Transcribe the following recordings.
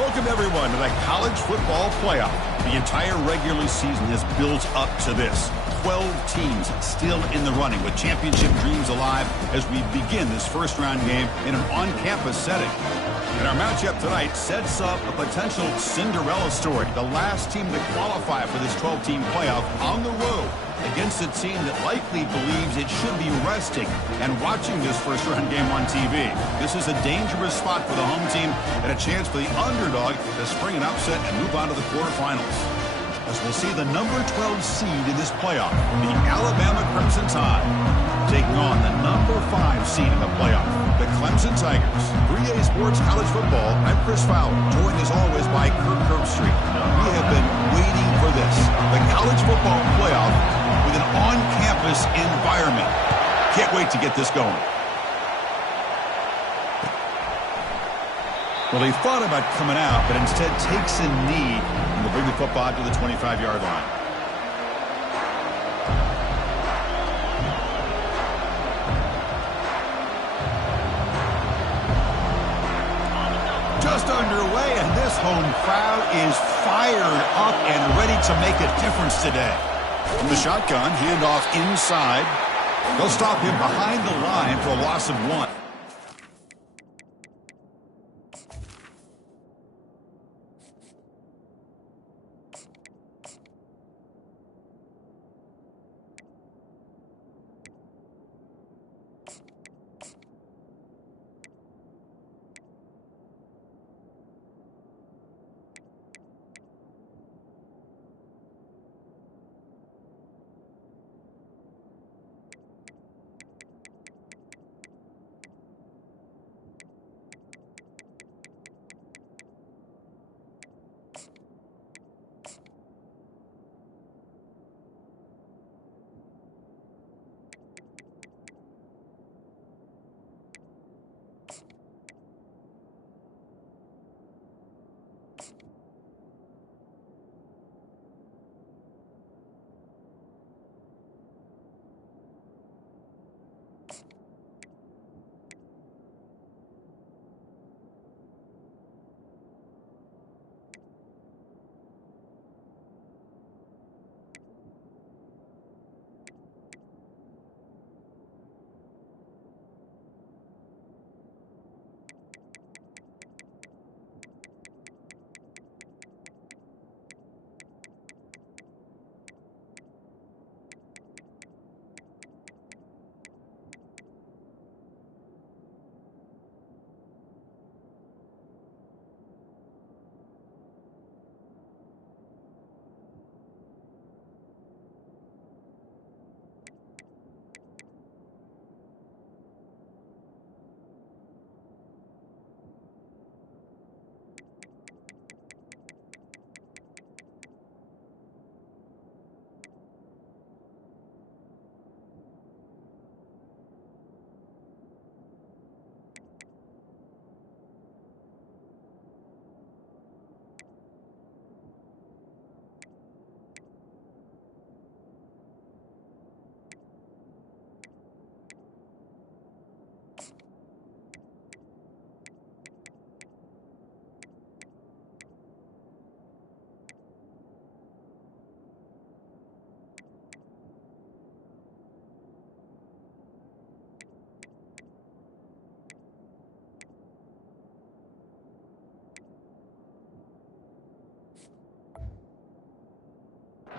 Welcome, everyone, to the College Football Playoff. The entire regular season has built up to this. 12 teams still in the running with championship dreams alive as we begin this first-round game in an on-campus setting. And our matchup tonight sets up a potential Cinderella story. The last team to qualify for this 12-team playoff on the road against a team that likely believes it should be resting and watching this first-round game on TV. This is a dangerous spot for the home team and a chance for the underdog to spring an upset and move on to the quarterfinals. As we'll see the number 12 seed in this playoff, the Alabama Crimson Tide, taking on the number 5 seed in the playoff, the Clemson Tigers. 3A Sports College Football, I'm Chris Fowler, joined as always by Kirk Herbstreit. We have been waiting for this, the College Football Playoff with an on-campus environment. Can't wait to get this going. Well, he thought about coming out, but instead takes a knee and will bring the football to the 25-yard line. Just underway, and this home crowd is fired up and ready to make a difference today. From the shotgun, handoff inside. They'll stop him behind the line for a loss of 1.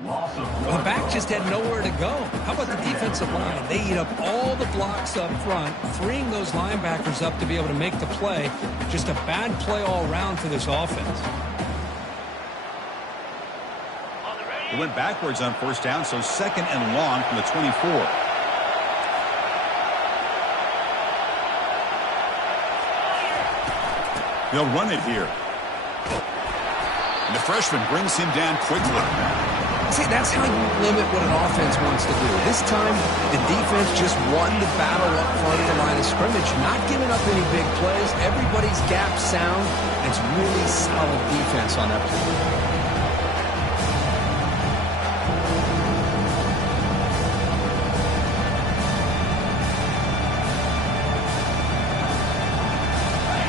The back just had nowhere to go. How about the defensive line? They eat up all the blocks up front, freeing those linebackers up to be able to make the play. Just a bad play all around for this offense. He went backwards on first down, so second and long from the 24. They'll run it here. And the freshman brings him down quickly. See, that's how you limit what an offense wants to do. This time, the defense just won the battle up front of the line of scrimmage, not giving up any big plays. Everybody's gap sound. It's really solid defense on that play.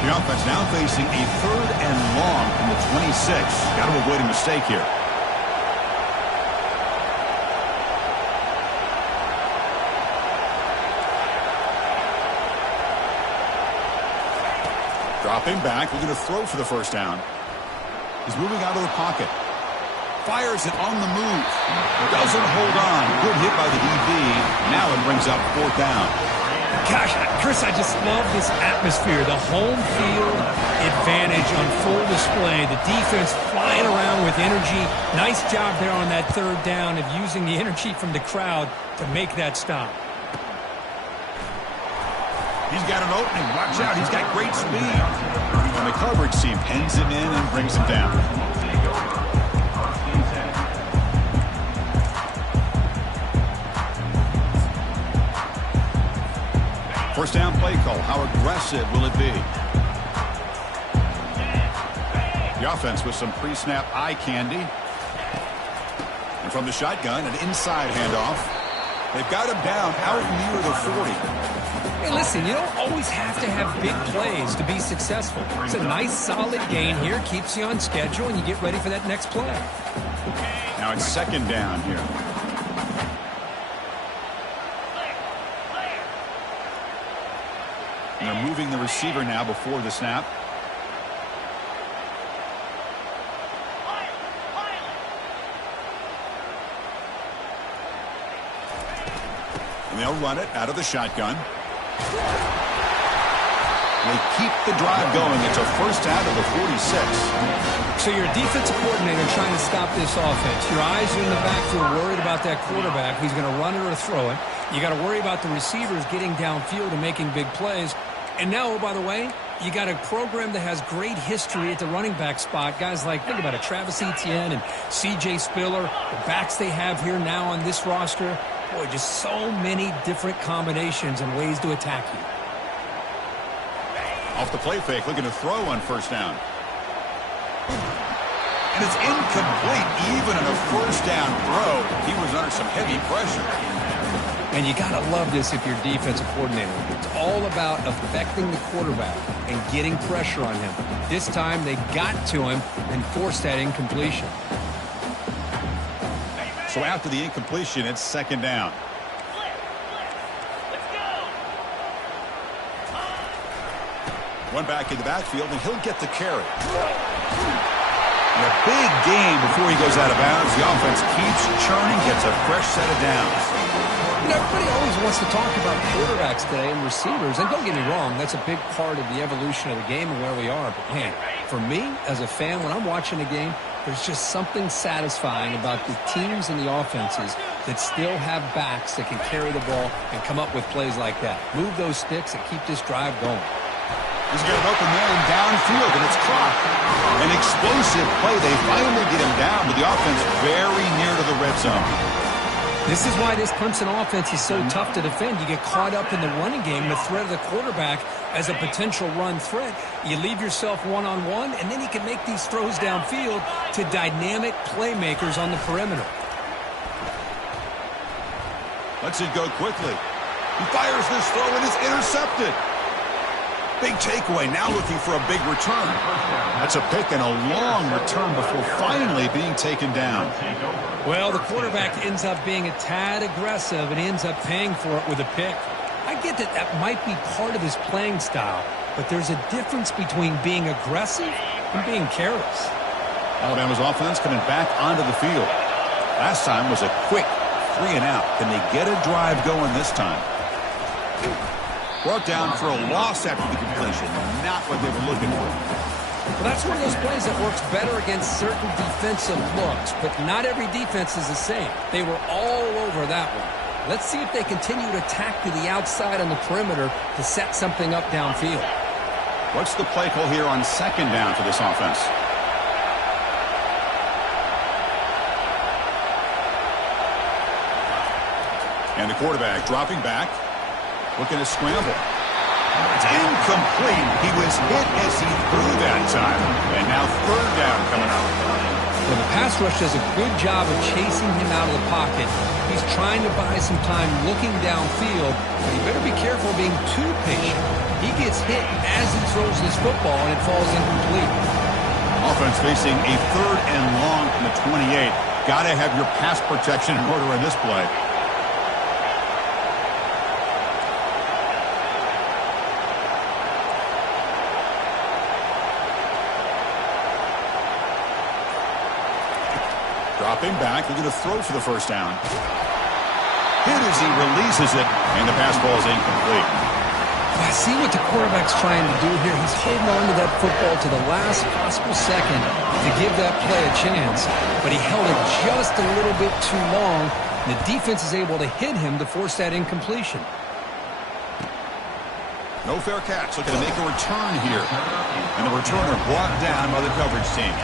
The The offense now facing a 3rd and long from the 26. Got to avoid a mistake here. Dropping back, looking to throw for the first down. He's moving out of the pocket. Fires it on the move. Doesn't hold on. Good hit by the DB. Now it brings up 4th down. Gosh, Chris, I just love this atmosphere. The home field advantage on full display. The defense flying around with energy. Nice job there on that 3rd down of using the energy from the crowd to make that stop. He's got an opening. Watch out. He's got great speed. And the coverage team pins him in and brings him down. First down play call. How aggressive will it be? The offense with some pre-snap eye candy. And from the shotgun, an inside handoff. They've got him down out near the 40. Hey, listen, you don't always have to have big plays to be successful. It's a nice, solid gain here. Keeps you on schedule, and you get ready for that next play. Now it's 2nd down here. And they're moving the receiver now before the snap. And they'll run it out of the shotgun. They keep the drive going. It's a first down to the 46. So you're a defensive coordinator trying to stop this offense. Your eyes are in the backfield worried about that quarterback. He's going to run it or throw it. You got to worry about the receivers getting downfield and making big plays. And now, oh, by the way, you got a program that has great history at the running back spot. Guys like, think about it, Travis Etienne and C.J. Spiller, the backs they have here now on this roster. Boy, just so many different combinations and ways to attack you. Off the play fake, looking to throw on first down. And it's incomplete, even in a first down throw. He was under some heavy pressure. And you got to love this if you're defensive coordinator. It's all about affecting the quarterback and getting pressure on him. This time they got to him and forced that incompletion. So after the incompletion, it's 2nd down. One back in the backfield, and he'll get the carry. And a big gain before he goes out of bounds. The offense keeps churning, gets a fresh set of downs. You know, everybody always wants to talk about quarterbacks today and receivers. And don't get me wrong, that's a big part of the evolution of the game and where we are. But, man, for me, as a fan, when I'm watching a game, there's just something satisfying about the teams and the offenses that still have backs that can carry the ball and come up with plays like that. Move those sticks and keep this drive going. He's got an open man downfield, and it's caught. An explosive play. They finally get him down, but the offense very near to the red zone. This is why this Clemson offense is so tough to defend. You get caught up in the running game, the threat of the quarterback as a potential run threat. You leave yourself one-on-one, and then you can make these throws downfield to dynamic playmakers on the perimeter. Lets it go quickly. He fires this throw, and it's intercepted. Big takeaway, now looking for a big return. That's a pick and a long return before finally being taken down. Well, the quarterback ends up being a tad aggressive and ends up paying for it with a pick. I get that that might be part of his playing style, but there's a difference between being aggressive and being careless. Alabama's offense coming back onto the field. Last time was a quick 3 and out. Can they get a drive going this time? Brought down for a loss after the completion. Not what they were looking for. Well, that's one of those plays that works better against certain defensive looks, but not every defense is the same. They were all over that one. Let's see if they continue to attack to the outside on the perimeter to set something up downfield. What's the play call here on 2nd down for this offense? And the quarterback dropping back. Looking to scramble. It's incomplete. He was hit as he threw that time. And now 3rd down coming up. Well, the pass rush does a good job of chasing him out of the pocket. He's trying to buy some time looking downfield, but he better be careful being too patient. He gets hit as he throws this football, and it falls incomplete. Offense facing a 3rd and long from the 28. Got to have your pass protection in order in this play. Dropping back, looking to throw for the first down. Hit as he releases it, and the pass ball is incomplete. I see what the quarterback's trying to do here. He's holding on to that football to the last possible second to give that play a chance, but he held it just a little bit too long. The defense is able to hit him to force that incompletion. No fair catch, looking to make a return here. And the returner brought down by the coverage team.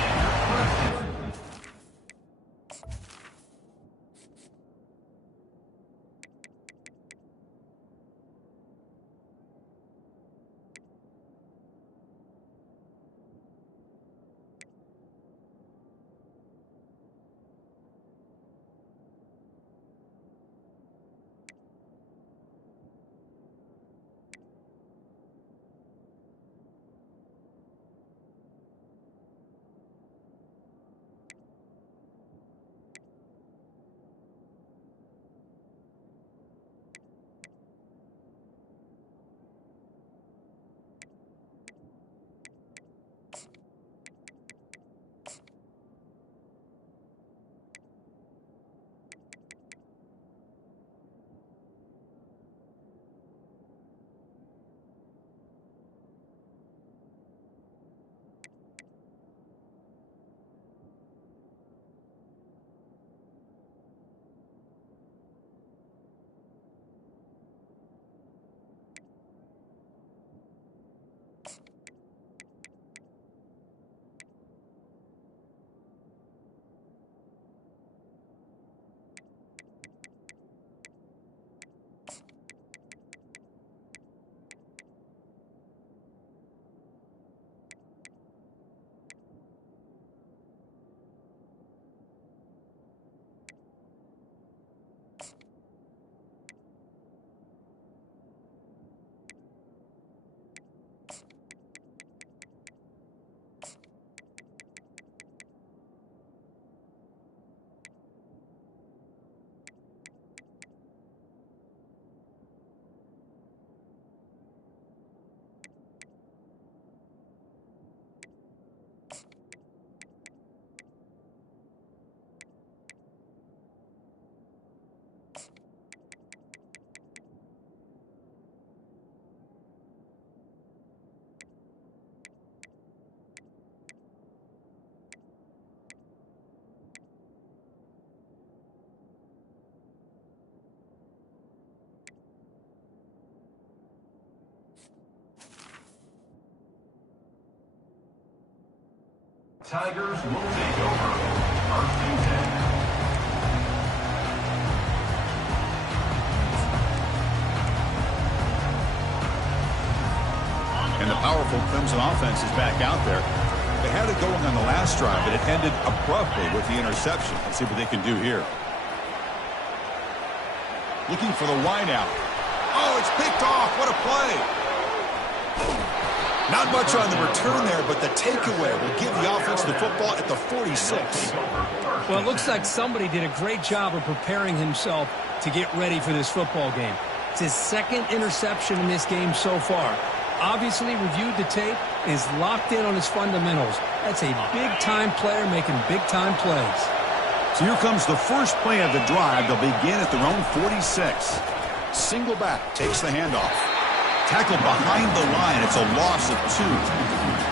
Tigers will take over. First and 10. And the powerful Clemson offense is back out there. They had it going on the last drive, but it ended abruptly with the interception. Let's see what they can do here. Looking for the wideout. Oh, it's picked off. What a play. Not much on the return there, but the takeaway will give the offense the football at the 46. Well, it looks like somebody did a great job of preparing himself to get ready for this football game. It's his 2nd interception in this game so far. Obviously reviewed the tape and is locked in on his fundamentals. That's a big-time player making big-time plays. So here comes the first play of the drive. They'll begin at their own 46. Single back takes the handoff. Tackled behind the line. It's a loss of 2.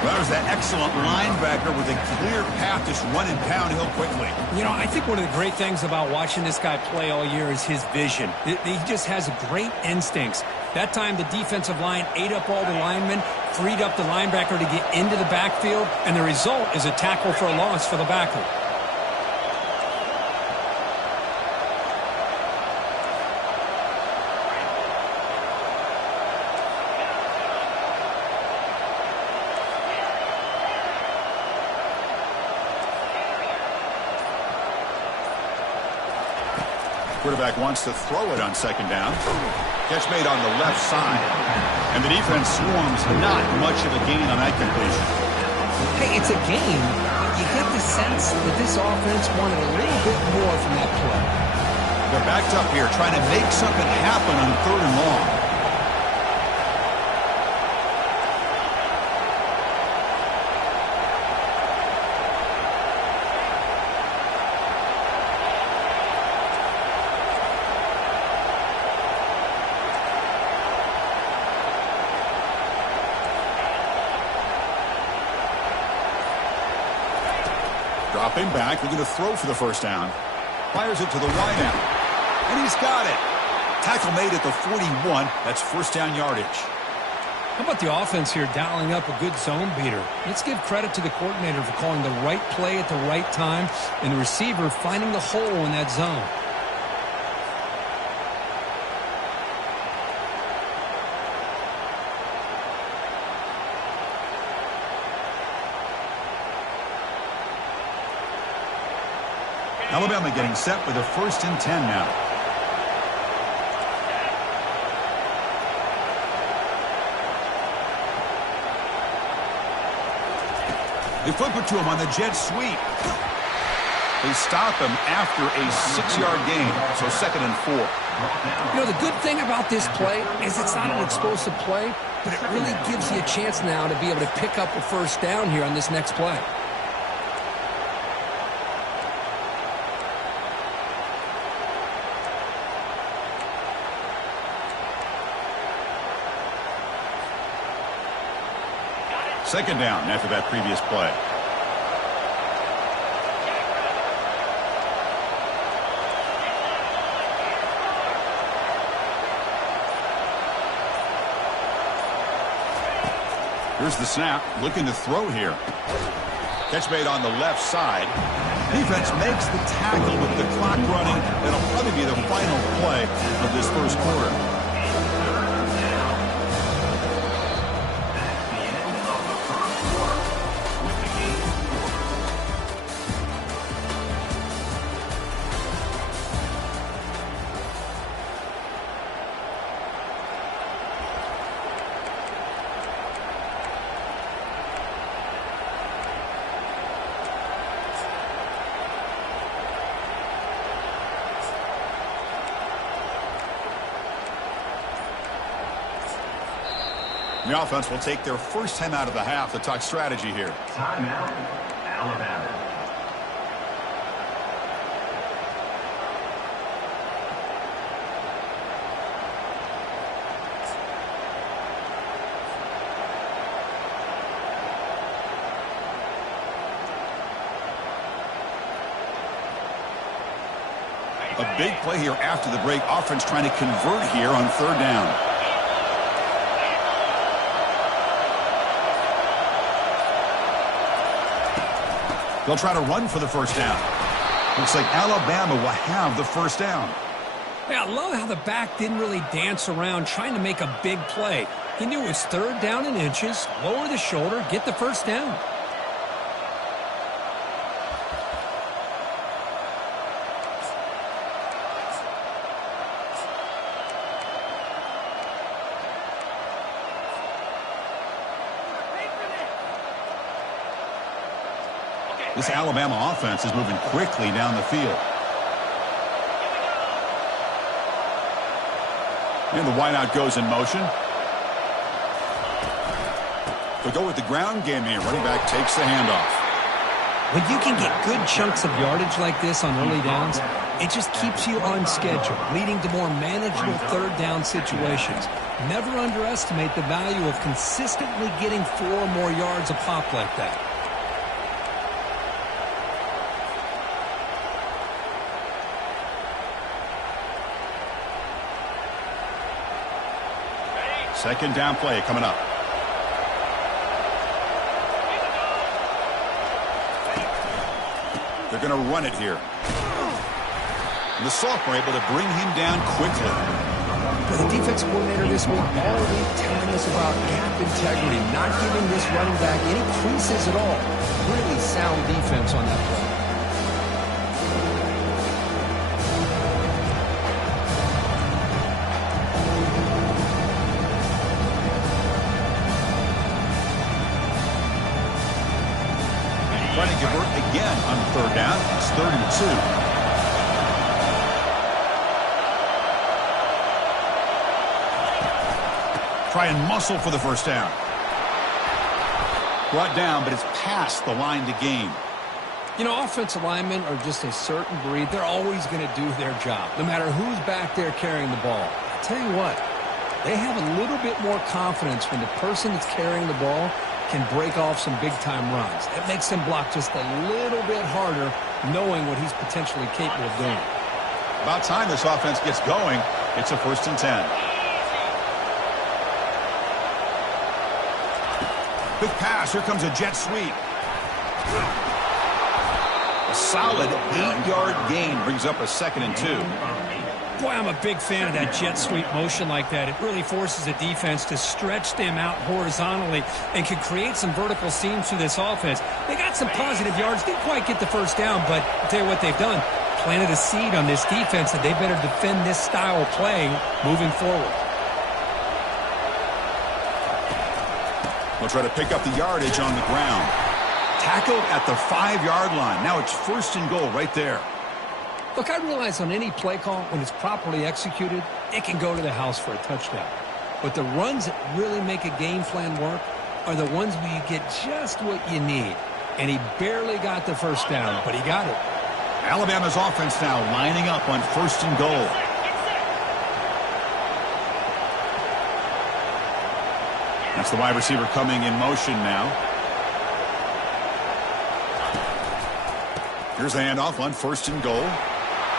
Well, there's that excellent linebacker with a clear path just running downhill quickly. You know, I think one of the great things about watching this guy play all year is his vision. He just has great instincts. That time, the defensive line ate up all the linemen, freed up the linebacker to get into the backfield, and the result is a tackle for a loss for the backer. Quarterback wants to throw it on second down. Catch made on the left side. And the defense swarms not much of a gain on that completion. Hey, it's a game, but you get the sense that this offense wanted a little bit more from that play. They're backed up here trying to make something happen on 3rd and long. Dropping back, looking to throw for the first down. Fires it to the wide out. And he's got it. Tackle made at the 41. That's first down yardage. How about the offense here dialing up a good zone beater? Let's give credit to the coordinator for calling the right play at the right time and the receiver finding the hole in that zone. Alabama getting set with a 1st and 10 now. They flip it to him on the jet sweep. They stop him after a 6-yard gain, so 2nd and 4. You know, the good thing about this play is it's not an explosive play, but it really gives you a chance now to be able to pick up a first down here on this next play. Second down after that previous play. Here's the snap, looking to throw here. Catch made on the left side. Defense makes the tackle with the clock running. That'll probably be the final play of this first quarter. The offense will take their first time out of the half to talk strategy here. Timeout, Alabama. A big play here after the break. Offense trying to convert here on 3rd down. They'll try to run for the first down. Looks like Alabama will have the first down. Yeah, I love how the back didn't really dance around trying to make a big play. He knew it was 3rd down in inches, lower the shoulder, get the first down. This Alabama offense is moving quickly down the field. And the wideout goes in motion. They'll go with the ground game here. Running back takes the handoff. When you can get good chunks of yardage like this on early downs, it just keeps you on schedule, leading to more manageable 3rd down situations. Never underestimate the value of consistently getting 4 or more yards a pop like that. Second down play coming up. They're going to run it here. And the sophomore able to bring him down quickly. But the defense coordinator this week all week telling us about gap integrity, not giving this running back any creases at all. Really sound defense on that play. 3rd and 2. Try and muscle for the first down. Brought down, but it's past the line to gain. You know, offensive linemen are just a certain breed. They're always going to do their job, no matter who's back there carrying the ball. I tell you what, they have a little bit more confidence when the person that's carrying the ball can break off some big-time runs. It makes them block just a little bit harder, knowing what he's potentially capable of doing. About time this offense gets going. It's a 1st and 10. Quick pass. Here comes a jet sweep. A solid 8-yard gain brings up a 2nd and 2. Boy, I'm a big fan of that jet sweep motion like that. It really forces the defense to stretch them out horizontally and can create some vertical seams through this offense. They got some positive yards. Didn't quite get the first down, but I'll tell you what they've done. Planted a seed on this defense that they better defend this style of play moving forward. We'll try to pick up the yardage on the ground. Tackled at the 5-yard line. Now it's 1st and goal right there. Look, I realize on any play call, when it's properly executed, it can go to the house for a touchdown. But the runs that really make a game plan work are the ones where you get just what you need. And he barely got the first down, but he got it. Alabama's offense now lining up on 1st and goal. That's the wide receiver coming in motion now. Here's the handoff on 1st and goal.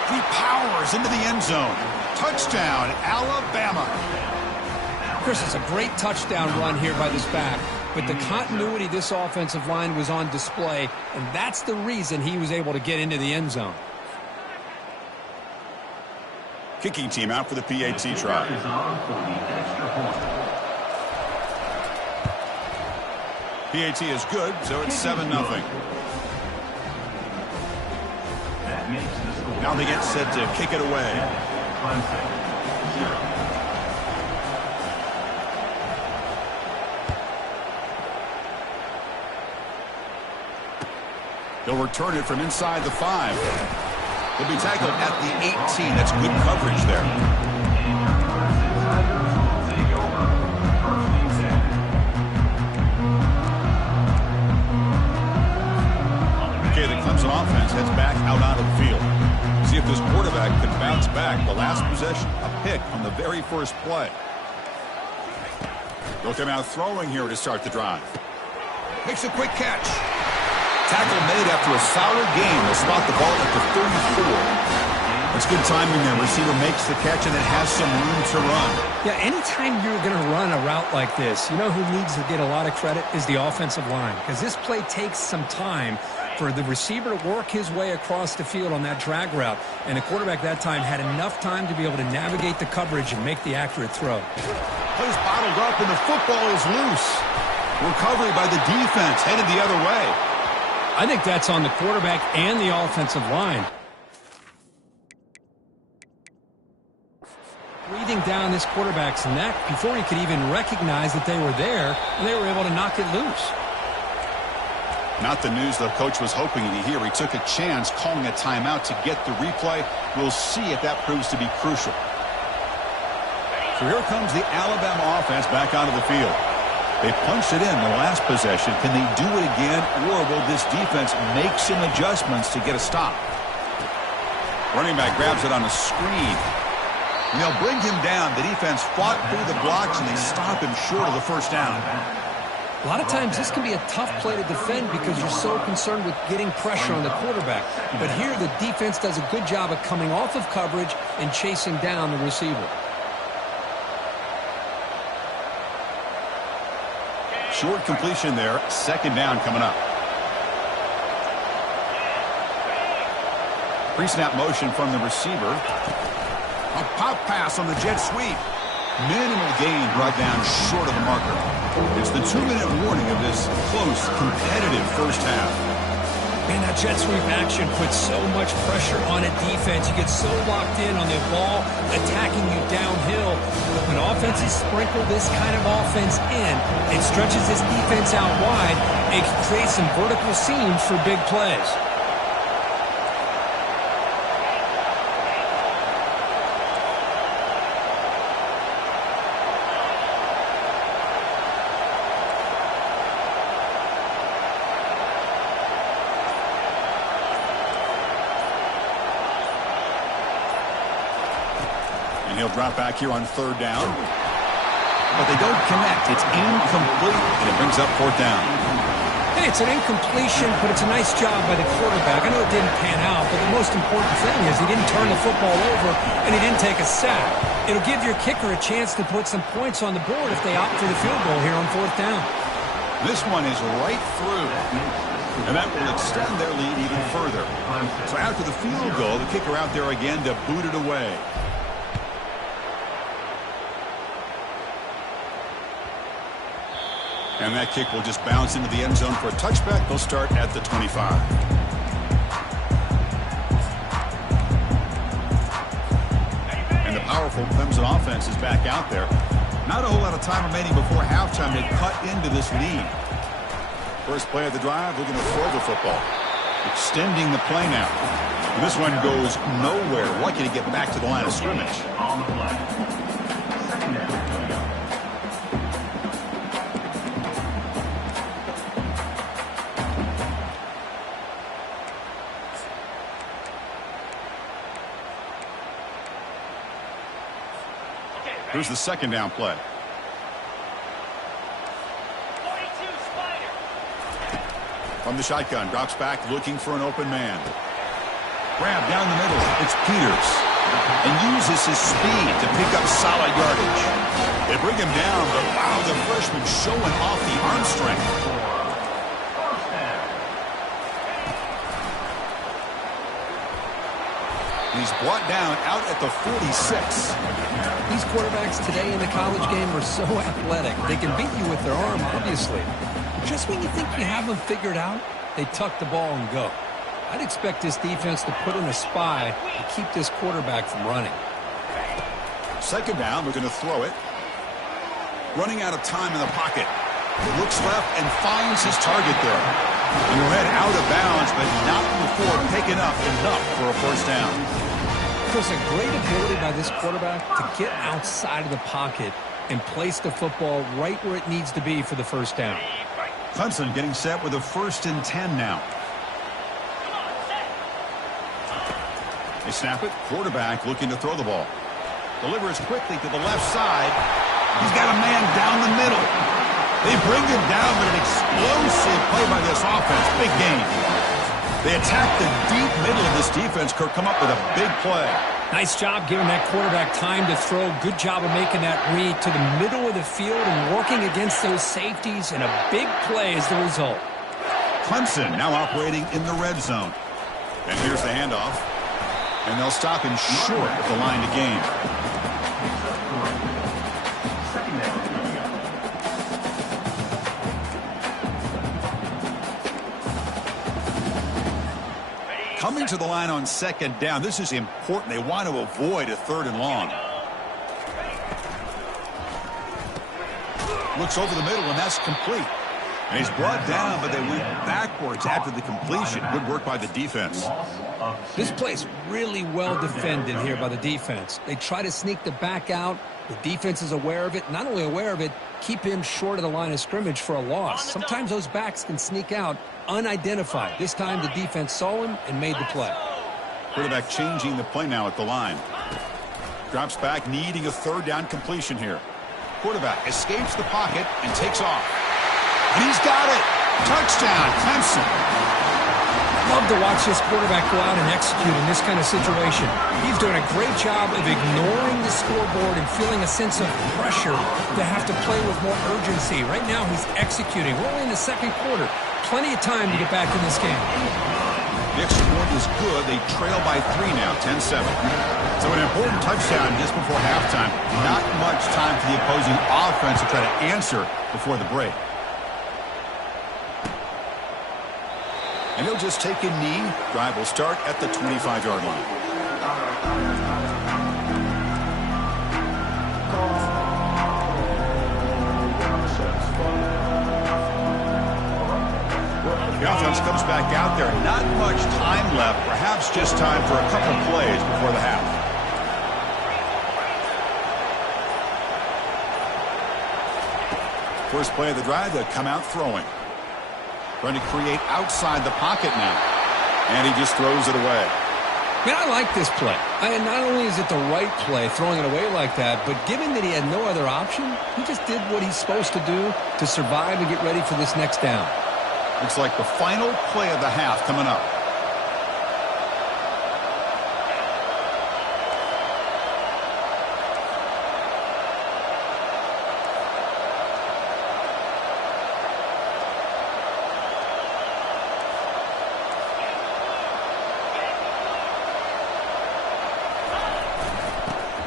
He powers into the end zone. Touchdown, Alabama. Chris, it's a great touchdown run here by this back, but the continuity of this offensive line was on display, and that's the reason he was able to get into the end zone. Kicking team out for the PAT try. PAT is good, so it's 7-0. Now they get set to kick it away. They'll return it from inside the 5. They'll be tackled at the 18. That's good coverage there. Okay, the Clemson offense heads back out onto the field. See if this quarterback can bounce back. The last possession, a pick on the very first play. They'll come out throwing here to start the drive. Makes a quick catch. Tackle made after a solid gain. They'll spot the ball at the 34. That's good timing there. Receiver makes the catch and it has some room to run. Yeah, anytime you're going to run a route like this, you know who needs to get a lot of credit is the offensive line, because this play takes some time for the receiver to work his way across the field on that drag route, and the quarterback that time had enough time to be able to navigate the coverage and make the accurate throw. Plays bottled up and the football is loose. Recovery by the defense, headed the other way. I think that's on the quarterback and the offensive line. Breathing down this quarterback's neck before he could even recognize that they were there, and they were able to knock it loose. Not the news the coach was hoping to hear. He took a chance calling a timeout to get the replay. We'll see if that proves to be crucial. So here comes the Alabama offense back onto the field. They punched it in the last possession. Can they do it again, or will this defense make some adjustments to get a stop? Running back grabs it on a screen. And they'll bring him down. The defense fought through the blocks, and they stop him short of the first down. A lot of times this can be a tough play to defend because you're so concerned with getting pressure on the quarterback. But here the defense does a good job of coming off of coverage and chasing down the receiver. Short completion there. Second down coming up. Pre-snap motion from the receiver. A pop pass on the jet sweep. Minimal gain brought down short of the marker. It's the 2-minute warning of this close, competitive first half. Man, that jet sweep action puts so much pressure on a defense. You get so locked in on the ball attacking you downhill. But when offenses sprinkle this kind of offense in, it stretches this defense out wide and can create some vertical seams for big plays. And he'll drop back here on third down. But they don't connect. It's incomplete, and it brings up fourth down. Hey, it's an incompletion, but it's a nice job by the quarterback. I know it didn't pan out, but the most important thing is he didn't turn the football over, and he didn't take a sack. It'll give your kicker a chance to put some points on the board if they opt for the field goal here on fourth down. This one is right through, and that will extend their lead even further. So after the field goal, the kicker out there again to boot it away. And that kick will just bounce into the end zone for a touchback. They'll start at the 25. And the powerful Clemson offense is back out there. Not a whole lot of time remaining before halftime to cut into this lead. First play of the drive, looking to throw the football. Extending the play now. And this one goes nowhere. Lucky to get back to the line of scrimmage. On the play. Second down. Here's the second down play. 42 Spider. From the shotgun, drops back looking for an open man. Grab down the middle. It's Peters. And uses his speed to pick up solid yardage. They bring him down, but wow, the freshman showing off the arm strength. He's brought down out at the 46. These quarterbacks today in the college game are so athletic. They can beat you with their arm, obviously. Just when you think you have them figured out, they tuck the ball and go. I'd expect this defense to put in a spy to keep this quarterback from running. Second down, we're going to throw it. Running out of time in the pocket. Looks left and finds his target there. And he'll head out of bounds, but not before picking up enough for a first down. There's a great ability by this quarterback to get outside of the pocket and place the football right where it needs to be for the first down. Clemson getting set with a 1st and 10 now. They snap it. Quarterback looking to throw the ball. Delivers quickly to the left side. He's got a man down the middle. They bring him down, but an explosive play by this offense. Big gain. They attack the deep middle of this defense. Kirk come up with a big play. Nice job giving that quarterback time to throw. Good job of making that read to the middle of the field and working against those safeties, and a big play is the result. Clemson now operating in the red zone. And here's the handoff. And they'll stop him short of the line to gain. Second down. Coming to the line on second down. This is important. They want to avoid a 3rd and long. Looks over the middle, and that's complete. And he's brought down, but they went backwards after the completion. Good work by the defense. This play's really well defended here by the defense. They try to sneak the back out. The defense is aware of it. Not only aware of it, keep him short of the line of scrimmage for a loss. Sometimes those backs can sneak out unidentified. This time the defense saw him and made the play. Quarterback changing the play now at the line. Drops back, needing a 3rd down completion here. Quarterback escapes the pocket and takes off. And he's got it. Touchdown, Clemson. Love to watch this quarterback go out and execute in this kind of situation. He's doing a great job of ignoring the scoreboard and feeling a sense of pressure to have to play with more urgency. Right now, he's executing. We're only in the second quarter. Plenty of time to get back in this game. The extra point is good. They trail by 3 now, 10-7. So an important touchdown just before halftime. Not much time for the opposing offense to try to answer before the break. And he'll just take a knee. Drive will start at the 25-yard line. The offense comes back out there. Not much time left. Perhaps just time for a couple plays before the half. First play of the drive, they'll come out throwing. Trying to create outside the pocket now. And he just throws it away. Man, I like this play. Not only is it the right play, throwing it away like that, but given that he had no other option, he just did what he's supposed to do to survive and get ready for this next down. Looks like the final play of the half coming up.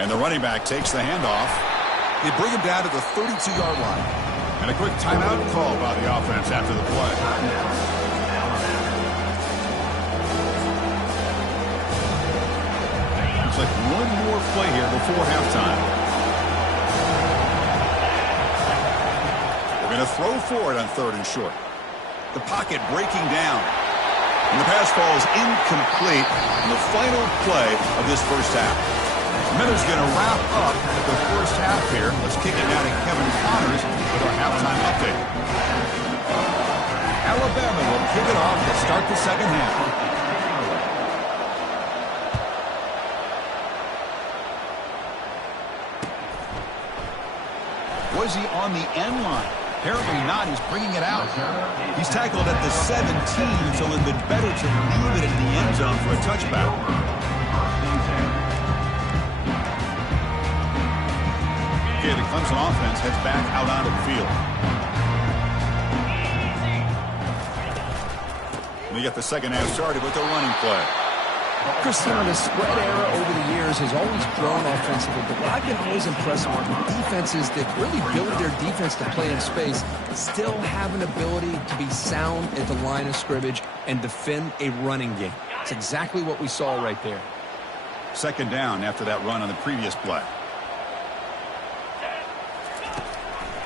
And the running back takes the handoff. They bring him down to the 32-yard line. And a quick timeout call by the offense after the play. Looks like one more play here before halftime. We're going to throw for it on 3rd and short. The pocket breaking down. And the pass falls incomplete in the final play of this first half. Miller's going to wrap up the first half here. Let's kick it down to Kevin Connors with our halftime update. Alabama will kick it off to start the second half. Was he on the end line? Apparently not. He's bringing it out. He's tackled at the 17, so it would have been better to leave it in the end zone for a touchback. Okay, the Clemson offense heads back out onto the field. We get the second half started with the running play. Christian, the spread era over the years has always grown offensively, but what I've been always impressed with defenses that really build their defense to play in space still have an ability to be sound at the line of scrimmage and defend a running game. It's exactly what we saw right there. Second down after that run on the previous play.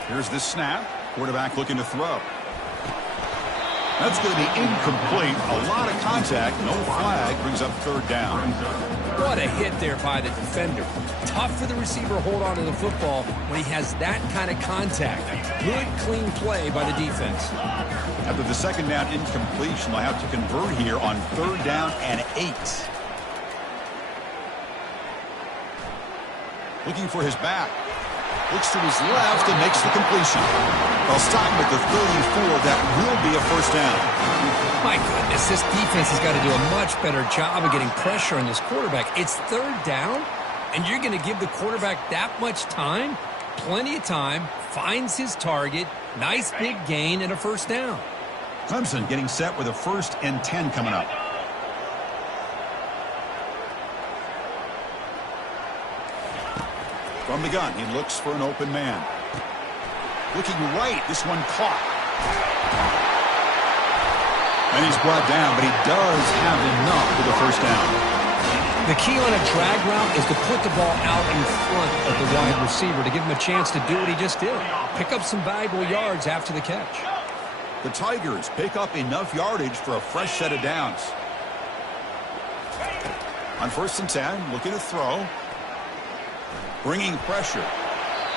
Here's the snap. Quarterback looking to throw. That's going to be incomplete. A lot of contact. No flag. Brings up 3rd down. What a hit there by the defender. Tough for the receiver to hold on to the football when he has that kind of contact. Good, clean play by the defense. After the second down incompletion, they'll have to convert here on 3rd down and 8. Looking for his back. Looks to his left and makes the completion. They'll stop him at the 34. That will be a first down. My goodness, this defense has got to do a much better job of getting pressure on this quarterback. It's 3rd down, and you're going to give the quarterback that much time? Plenty of time. Finds his target. Nice big gain and a first down. Clemson getting set with a 1st and 10 coming up. From the gun, he looks for an open man. Looking right, this one caught. And he's brought down, but he does have enough for the first down. The key on a drag route is to put the ball out in front of the wide receiver to give him a chance to do what he just did. Pick up some valuable yards after the catch. The Tigers pick up enough yardage for a fresh set of downs. On 1st and 10, looking to throw. Bringing pressure.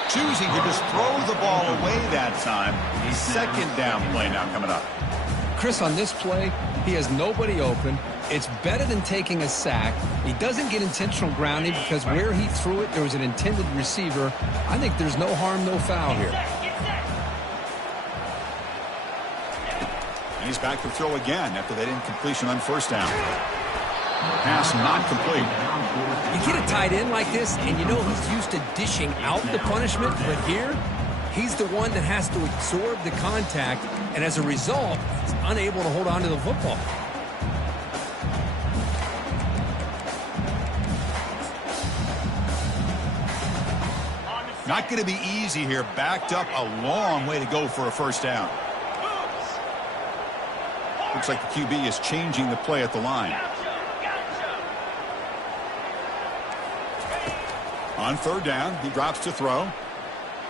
Choosing to just throw the ball away that time. Second down play now coming up. Chris, on this play, he has nobody open. It's better than taking a sack. He doesn't get intentional grounding because where he threw it, there was an intended receiver. I think there's no harm, no foul here. And he's back to throw again after that incompletion on 1st down. Pass not complete. You get a tight end like this, and you know he's used to dishing out the punishment, but here, he's the one that has to absorb the contact, and as a result, he's unable to hold on to the football. Not going to be easy here. Backed up a long way to go for a first down. Looks like the QB is changing the play at the line. On 3rd down, he drops to throw.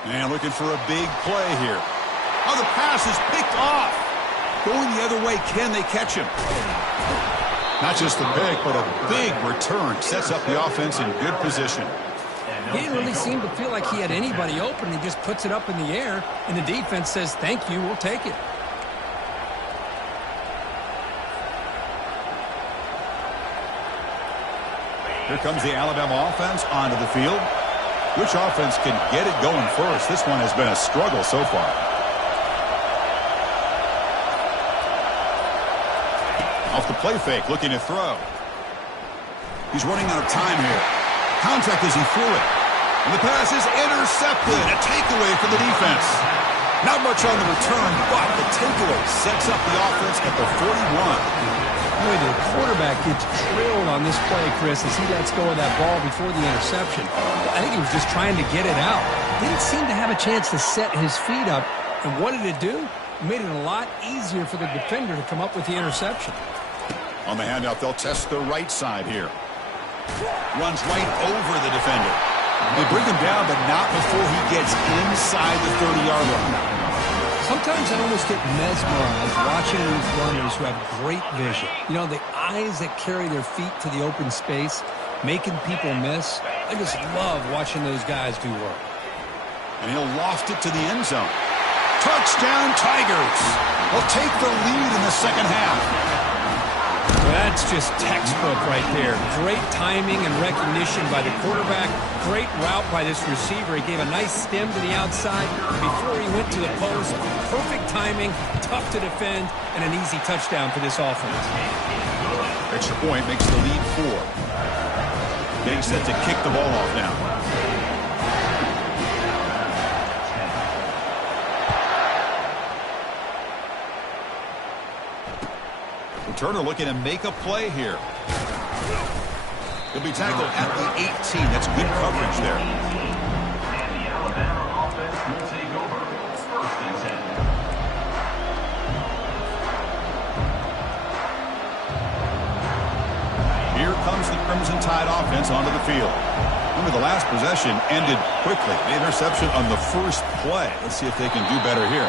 And looking for a big play here. Oh, the pass is picked off. Going the other way, can they catch him? Not just the pick, but a big return. Sets up the offense in good position. He didn't really seem to feel like he had anybody open. He just puts it up in the air, and the defense says, thank you, we'll take it. Here comes the Alabama offense onto the field. Which offense can get it going first? This one has been a struggle so far. Off the play fake, looking to throw. He's running out of time here. Contact as he threw it. And the pass is intercepted. A takeaway for the defense. Not much on the return, but the takeaway sets up the offense at the 41. Boy, the quarterback gets drilled on this play, Chris, as he lets go of that ball before the interception. I think he was just trying to get it out. Didn't seem to have a chance to set his feet up. And what did it do? It made it a lot easier for the defender to come up with the interception. On the handout, they'll test the right side here. Runs right over the defender. They bring him down, but not before he gets inside the 30-yard line. Sometimes I almost get mesmerized watching these runners who have great vision. You know, the eyes that carry their feet to the open space, making people miss. I just love watching those guys do work. And he'll loft it to the end zone. Touchdown, Tigers. They'll take the lead in the second half. Well, that's just textbook right there. Great timing and recognition by the quarterback. Great route by this receiver. He gave a nice stem to the outside before he went to the post. Perfect timing, tough to defend, and an easy touchdown for this offense. Extra point makes the lead 4. Getting set to kick the ball off now. Turner looking to make a play here. He'll be tackled at the 18. That's good coverage there. And the Alabama offense will take over. First and 10. Here comes the Crimson Tide offense onto the field. Remember, the last possession ended quickly. The interception on the first play. Let's see if they can do better here.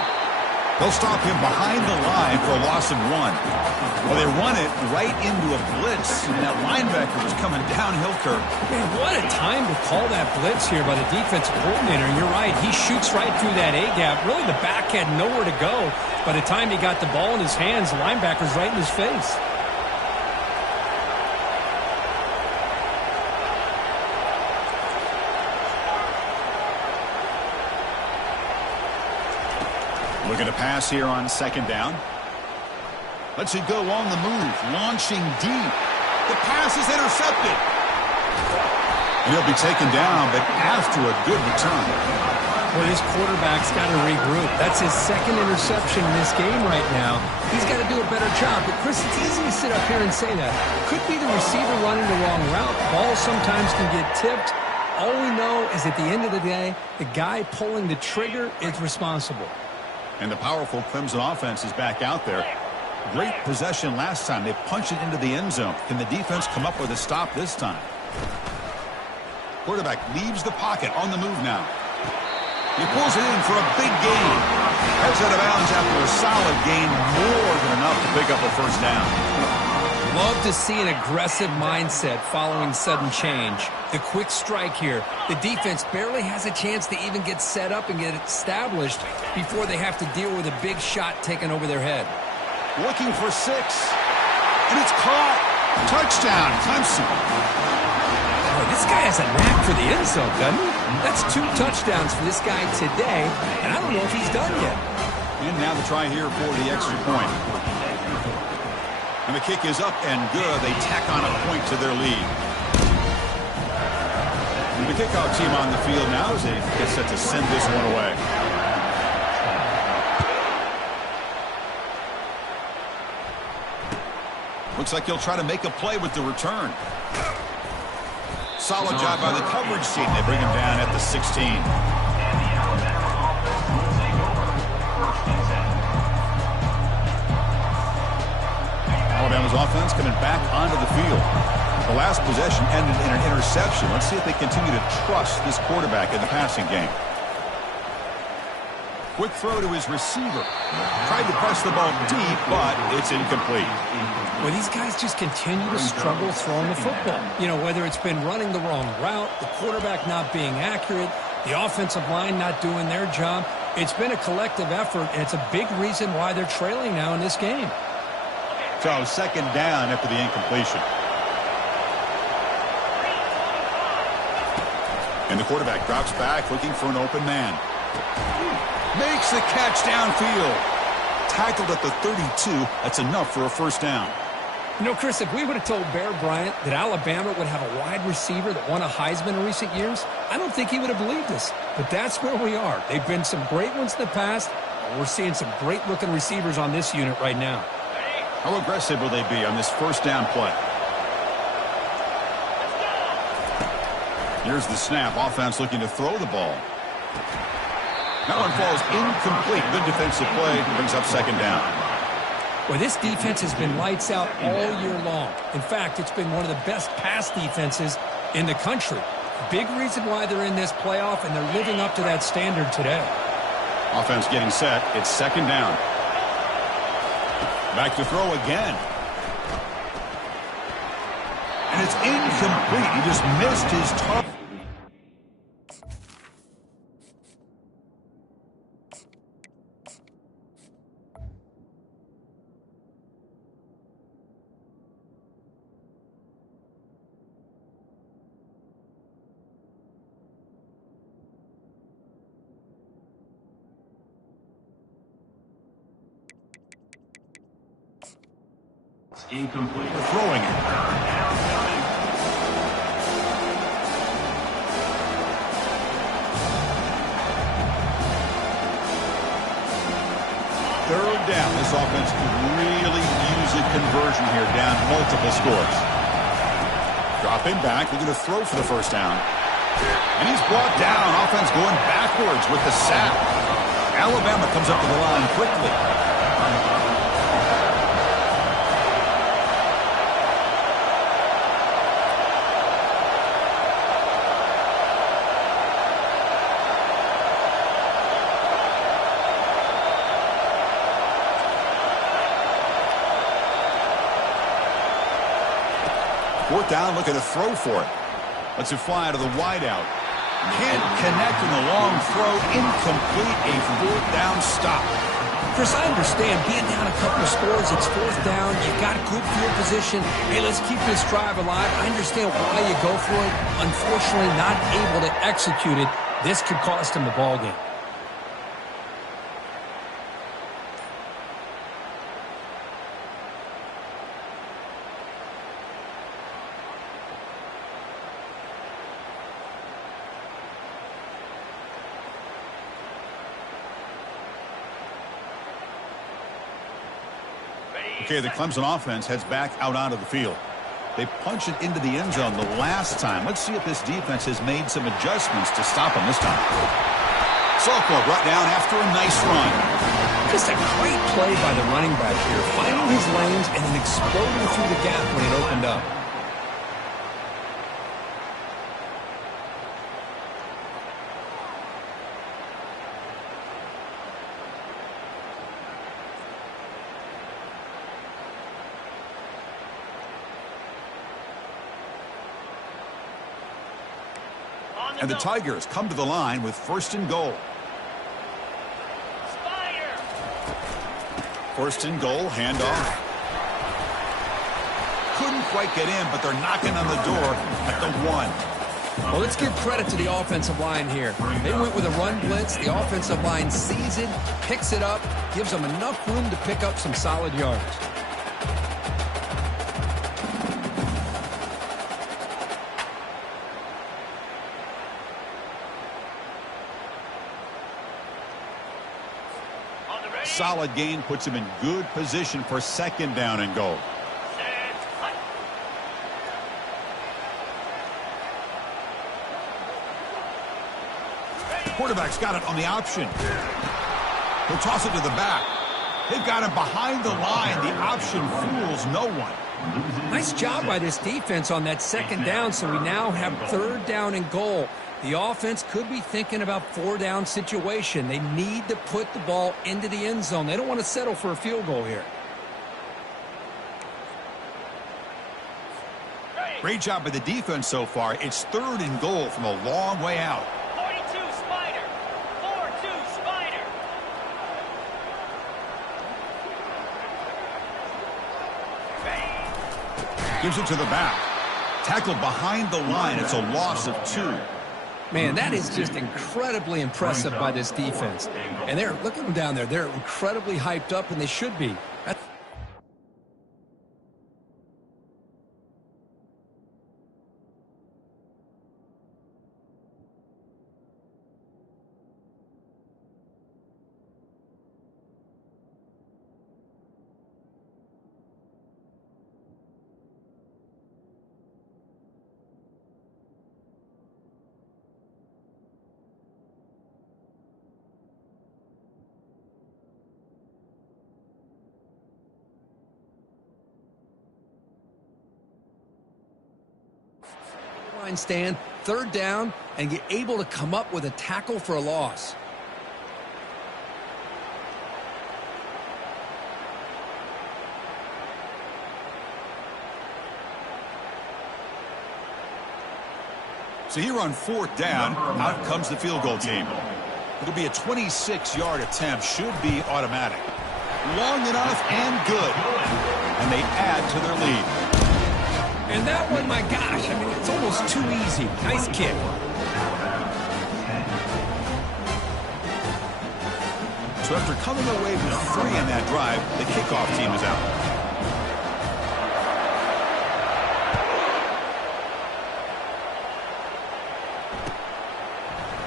They'll stop him behind the line for a loss of 1. Well, they run it right into a blitz, and that linebacker was coming downhill curve. Man, what a time to call that blitz here by the defensive coordinator. You're right. He shoots right through that A-gap. Really, the back had nowhere to go. By the time he got the ball in his hands, the linebacker's right in his face. Looking to pass here on second down. Let's it go on the move, launching deep. The pass is intercepted. And he'll be taken down, but after a good return. Well, his quarterback's got to regroup. That's his second interception in this game right now. He's got to do a better job. But, Chris, it's easy to sit up here and say that. Could be the receiver running the wrong route. Balls sometimes can get tipped. All we know is at the end of the day, the guy pulling the trigger is responsible. And the powerful Clemson offense is back out there. Great possession last time. They punched it into the end zone. Can the defense come up with a stop this time? Quarterback leaves the pocket on the move now. He pulls it in for a big gain. Heads out of bounds after a solid gain, more than enough to pick up a first down. Love to see an aggressive mindset following sudden change. The quick strike here. The defense barely has a chance to even get set up and get established before they have to deal with a big shot taken over their head. Looking for 6. And it's caught. Touchdown, Clemson. Oh, this guy has a knack for the end zone, doesn't he? That's 2 touchdowns for this guy today, and I don't know if he's done yet. And now the try here for the extra point. And the kick is up and good. They tack on a point to their lead. And the kickoff team on the field now as they get set to send this one away. Looks like he'll try to make a play with the return. Solid job by the coverage team. They bring him down at the 16. Alabama's offense coming back onto the field. The last possession ended in an interception. Let's see if they continue to trust this quarterback in the passing game. Quick throw to his receiver. Tried to press the ball deep, but it's incomplete. Well, these guys just continue to struggle throwing the football. You know, whether it's been running the wrong route, the quarterback not being accurate, the offensive line not doing their job. It's been a collective effort, and it's a big reason why they're trailing now in this game. So second down after the incompletion. And the quarterback drops back looking for an open man. Makes the catch downfield. Tackled at the 32. That's enough for a first down. You know, Chris, if we would have told Bear Bryant that Alabama would have a wide receiver that won a Heisman in recent years, I don't think he would have believed us. But that's where we are. They've been some great ones in the past, and we're seeing some great-looking receivers on this unit right now. How aggressive will they be on this first down play? Here's the snap. Offense looking to throw the ball. That one falls incomplete. Good defensive play. Brings up second down. Well, this defense has been lights out all year long. In fact, it's been one of the best pass defenses in the country. Big reason why they're in this playoff, and they're living up to that standard today. Offense getting set. It's second down. Back to throw again. And it's incomplete. He just missed his target. Incomplete. We're throwing it. Third down. This offense could really use a conversion here, down multiple scores. Dropping back. They're going to throw for the first down. And he's brought down. Offense going backwards with the sack. Alabama comes up to the line quickly. Fourth down, looking to throw for it. Lets it fly to the wideout. Can't connect in the long throw. Incomplete. A fourth down stop. Chris, I understand being down a couple of scores, it's fourth down, you've got good field position. Hey, let's keep this drive alive. I understand why you go for it. Unfortunately, not able to execute it. This could cost him the ball game. Okay, the Clemson offense heads back out onto the field. They punch it into the end zone the last time. Let's see if this defense has made some adjustments to stop them this time. Sophomore brought down after a nice run. Just a great play by the running back here, finding his lanes and then exploding through the gap when it opened up. And the Tigers come to the line with first and goal. First and goal, handoff. Couldn't quite get in, but they're knocking on the door at the 1. Well, let's give credit to the offensive line here. They went with a run blitz. The offensive line sees it, picks it up, gives them enough room to pick up some solid yards. Solid gain puts him in good position for second down and goal. Quarterback's got it on the option. He'll toss it to the back. They've got him behind the line. The option fools no one. Nice job by this defense on that second down, so we now have third down and goal. The offense could be thinking about four-down situation. They need to put the ball into the end zone. They don't want to settle for a field goal here. Great job by the defense so far. It's third and goal from a long way out. 42 Spider. 4-2 Spider. Gives it to the back. Tackled behind the line. It's a loss of 2. Man, that is just incredibly impressive by this defense. And look at them down there. They're incredibly hyped up, and they should be. Stand, third down, and get able to come up with a tackle for a loss. So here on fourth down, out comes the field goal team. It'll be a 26-yard attempt, should be automatic. Long enough and good. And they add to their lead. And that one, my gosh, I mean, it's almost too easy. Nice kick. So after coming away with 3 in that drive, the kickoff team is out.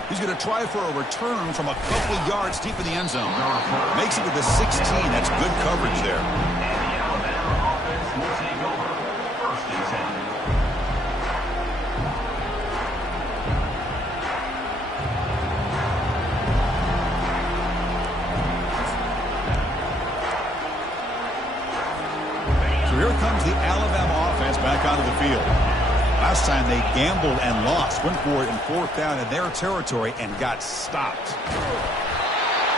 He's going to try for a return from a couple of yards deep in the end zone. Makes it to the 16. That's good coverage there. Here comes the Alabama offense back onto the field. Last time they gambled and lost. Went for it in fourth down in their territory and got stopped.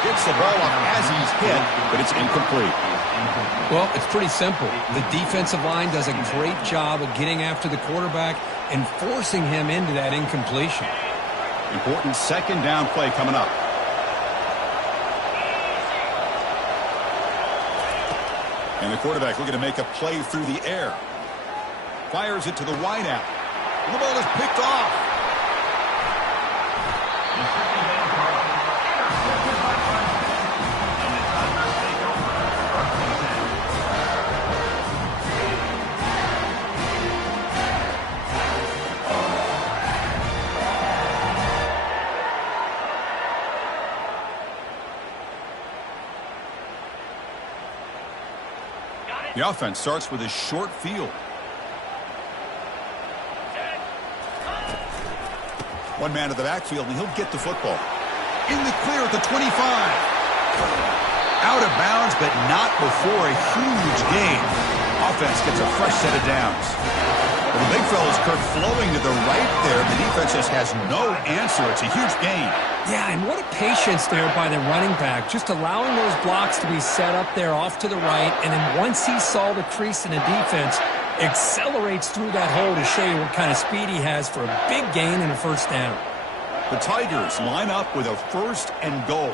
Gets the ball off as he's hit, but it's incomplete. Well, it's pretty simple. The defensive line does a great job of getting after the quarterback and forcing him into that incompletion. Important second down play coming up. And the quarterback looking to make a play through the air. Fires it to the wideout. And the ball is picked off. The offense starts with a short field. One man to the backfield, and he'll get the football. In the clear at the 25. Out of bounds, but not before a huge gain. Offense gets a fresh set of downs. Well, the big fella's Kirk flowing to the right there. The defense just has no answer. It's a huge gain. Yeah, and what a patience there by the running back. Just allowing those blocks to be set up there off to the right. And then once he saw the crease in the defense, accelerates through that hole to show you what kind of speed he has for a big gain and a first down. The Tigers line up with a first and goal.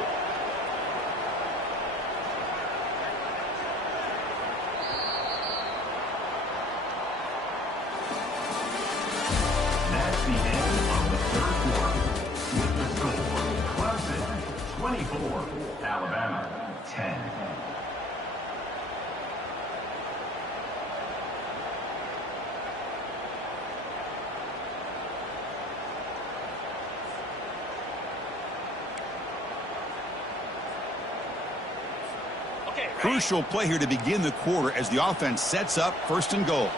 That's the end of the third quarter. With the score, Clemson 24, Alabama 10. Crucial play here to begin the quarter as the offense sets up first and goal.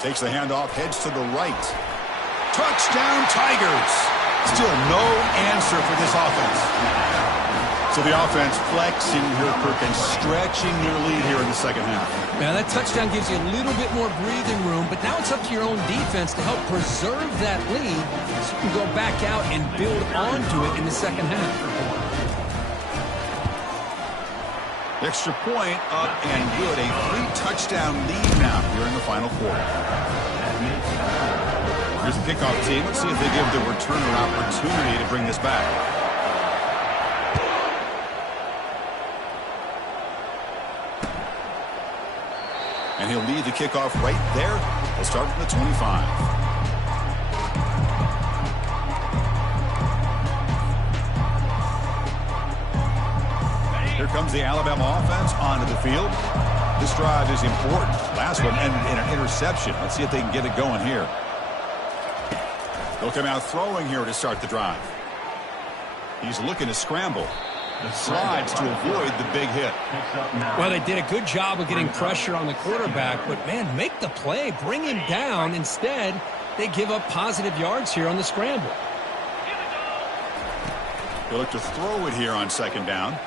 Takes the handoff, heads to the right. Touchdown, Tigers. Still no answer for this offense. So the offense flexing here, Kirk, and stretching their lead here in the second half. Now that touchdown gives you a little bit more breathing room, but now it's up to your own defense to help preserve that lead so you can go back out and build onto it in the second half. Extra point up and good. A 3-touchdown lead now here in the final quarter. Here's the kickoff team. Let's see if they give the returner opportunity to bring this back. And he'll lead the kickoff right there. He'll start from the 25. comes the Alabama offense onto the field. This drive is important. Last one ended in an interception. Let's see if they can get it going here. They'll come out throwing here to start the drive. He's looking to scramble. Slides to avoid the big hit. Well, they did a good job of getting pressure on the quarterback, but, man, make the play. Bring him down. Instead, they give up positive yards here on the scramble. They'll look to throw it here on second down.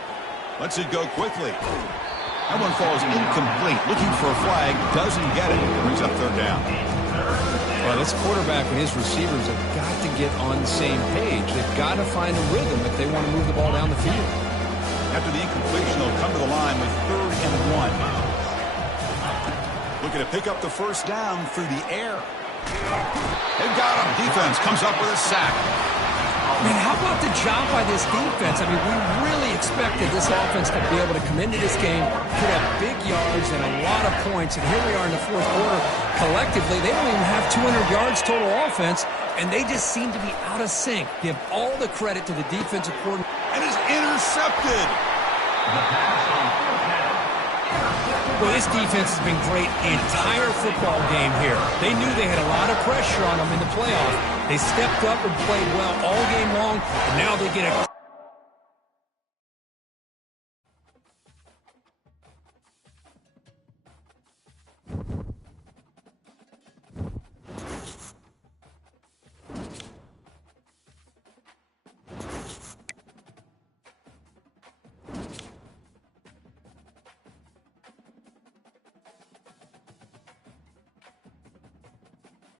Lets it go quickly. That one falls incomplete. Looking for a flag. Doesn't get it. Brings up third down. Well, this quarterback and his receivers have got to get on the same page. They've got to find a rhythm if they want to move the ball down the field. After the incompletion, they'll come to the line with 3rd and 1. Looking to pick up the first down through the air. They've got him. Defense comes up with a sack. Man, how about the job by this defense? I mean, we really expected this offense to be able to come into this game, put up big yards and a lot of points, and here we are in the fourth quarter. Collectively, they don't even have 200 yards total offense, and they just seem to be out of sync. Give all the credit to the defensive coordinator. And is intercepted. Well, this defense has been great the entire football game here. They knew they had a lot of pressure on them in the playoff. They stepped up and played well all game long, and now they get a